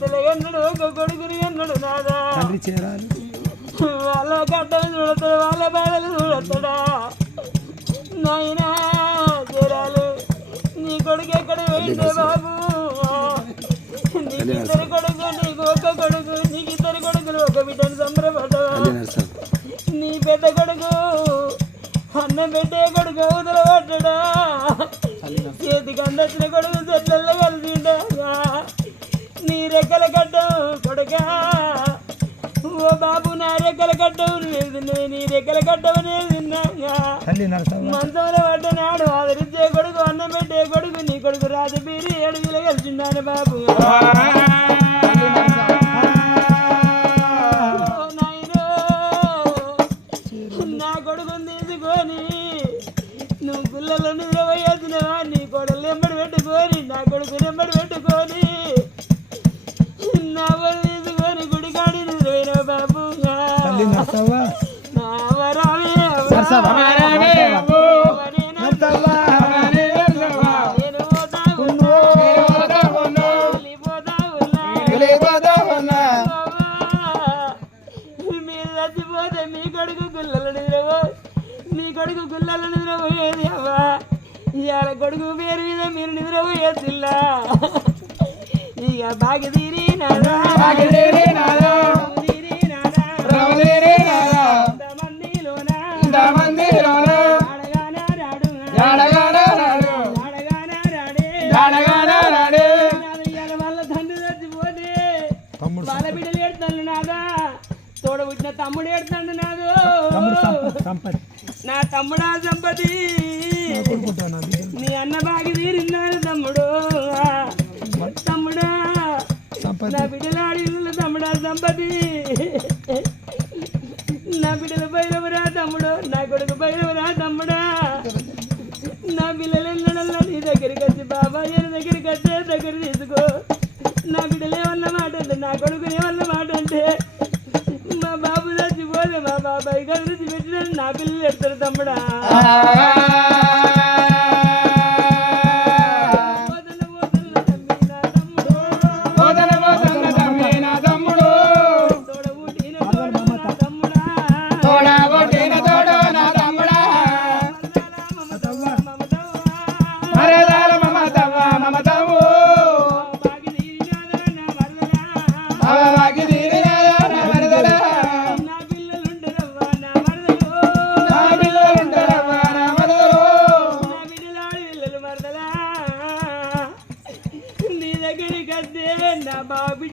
బిడ్డలు ఎన్నడు ఒక కొడుకుని ఎన్నడు నాదా వాళ్ళ గడ్డలు చూడతాడు వాళ్ళ బాధలు చూడతాడా నాయనా చేరాలు నీ కొడుకు ఎక్కడ పోయిందే బాబు నీకు ఇద్దరు కొడుకు నీకు ఒక కొడుకు నీకు ఇద్దరు కొడుకులు ఒక బిడ్డను సంబరపడ్డా నీ పెద్ద కొడుకు అన్నం పెట్టే కొడుకు అవతల పడ్డా చేతికి అందచ్చిన కొడుకు చెట్లలో కలిసిండా నీ రెక్కల కట్టం కొడుకా ఓ బాబు నా రెక్కల కట్టం లేదు నీ రెక్కల కట్టమనేది మంచంలో పడ్డనాడు ఆదరించే కొడుకు అన్నం పెట్టే కొడుకు నీ కొడుకు రాజబీరి అడుగులో కలిసిండాను బాబు నాయనో నా కొడుకుని తీసుకొని నువ్వు గుళ్ళలో నిద్రపోయేసినవా నీ కొడలు నెంబడి పెట్టుకొని నా కొడుకు నెంబడి పెట్టుకొని నా వాళ్ళు తీసుకొని గుడికాడి నిద్రపోయినావు బాబు మీరు చచ్చిపోతే మీ కొడుకు గుళ్ళలో నిద్రపో మీ కొడుకు గుళ్ళలో నిద్రపోయేది అవ్వా ఇవాళ కొడుకు పేరు మీద మీరు నిద్రపోయేదిల్లా ఇక బాగి తీరి నాదా వాళ్ళ తండ్రి చచ్చిపోతే వాళ్ళ బిడ్డలు ఏడుతాను నాదా తోడ పుట్టిన తమ్ముడు ఏడుతాడు నాదు నా తమ్ముడా సంపతి నీ అన్న బాగి తీరిన్నారు తమ్ముడు తమ్ముడా నా బిడ్డలు ఆడిన తమ్ముడా సంపతి నా బిడ్డలు బయలువరా తమ్ముడు నా కొడుకు బయలువరా తమ్ముడా నా పిల్లలు ఎన్నడల్లా నీ దగ్గరికి వచ్చి బాబాయ్ దగ్గరికి వచ్చే దగ్గర తీసుకో నా బిడ్డలు ఏమన్న మాట అంటే నా కొడుకు ఏమన్న మాట అంటే మా బాబు చచ్చిపోతే మా బాబాయ్ కలిసి పెట్టిన నా పిల్లలు ఎడతారు తమ్ముడా Ah